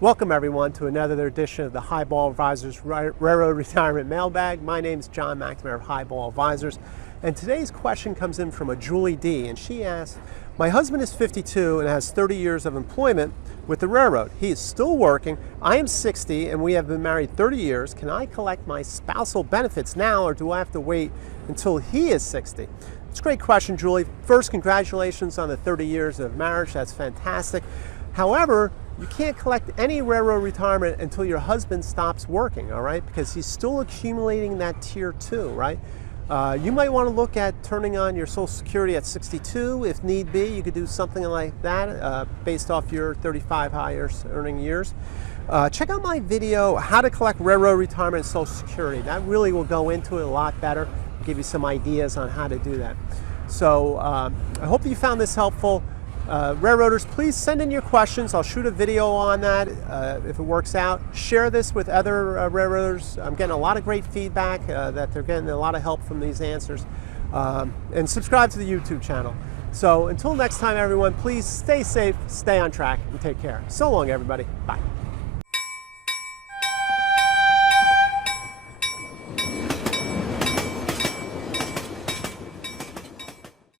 Welcome everyone to another edition of the Highball Advisors Railroad Retirement Mailbag. My name is John McNamara of Highball Advisors, and today's question comes in from a Julie D, and she asks, my husband is 52 and has 30 years of employment with the railroad. He is still working. I am 60 and we have been married 30 years. Can I collect my spousal benefits now, or do I have to wait until he is 60? It's a great question, Julie. First, congratulations on the 30 years of marriage. That's fantastic. However, you can't collect any railroad retirement until your husband stops working, all right? Because he's still accumulating that Tier 2, right? You might want to look at turning on your Social Security at 62 if need be. You could do something like that based off your 35 highest earning years. Check out my video, How to Collect Railroad Retirement and Social Security. That really will go into it a lot better, give you some ideas on how to do that. So I hope you found this helpful. Railroaders, please send in your questions. I'll shoot a video on that if it works out. Share this with other railroaders. I'm getting a lot of great feedback that they're getting a lot of help from these answers. And subscribe to the YouTube channel. So until next time, everyone, please stay safe, stay on track, and take care. So long, everybody. Bye.